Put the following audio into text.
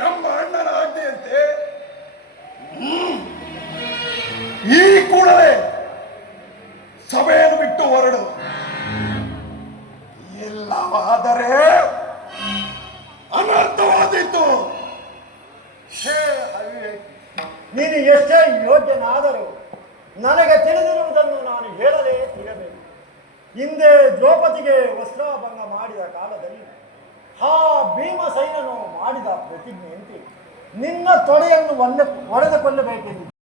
ನಮ್ಮ ಅಣ್ಣನ ಆಜ್ಞೆಯಂತೆ ಈ ಕೂಡಲೇ ಸಭೆಯನ್ನು ಬಿಟ್ಟು ಹೊರಡು. ಇಲ್ಲವಾದರೆ ಅನರ್ಥವಾದೀತು. ನೀನು ಎಷ್ಟೇ ಯೋಗ್ಯನಾದರೂ ನನಗೆ ತಿಳಿದಿರುವುದನ್ನು ನಾನು ಹೇಳಲೇ ಇರಬೇಕು. ಹಿಂದೆ ದ್ರೌಪದಿಗೆ ವಸ್ತ್ರಾಭಂಗ ಮಾಡಿದ ಕಾಲದಲ್ಲಿ ಆ ಭೀಮಸೈನನು ಮಾಡಿದ ಪ್ರತಿಜ್ಞೆಯಂತೆ ನಿನ್ನ ತೊಡೆಯನ್ನು ಒಡೆದುಕೊಳ್ಳಬೇಕೆಂದು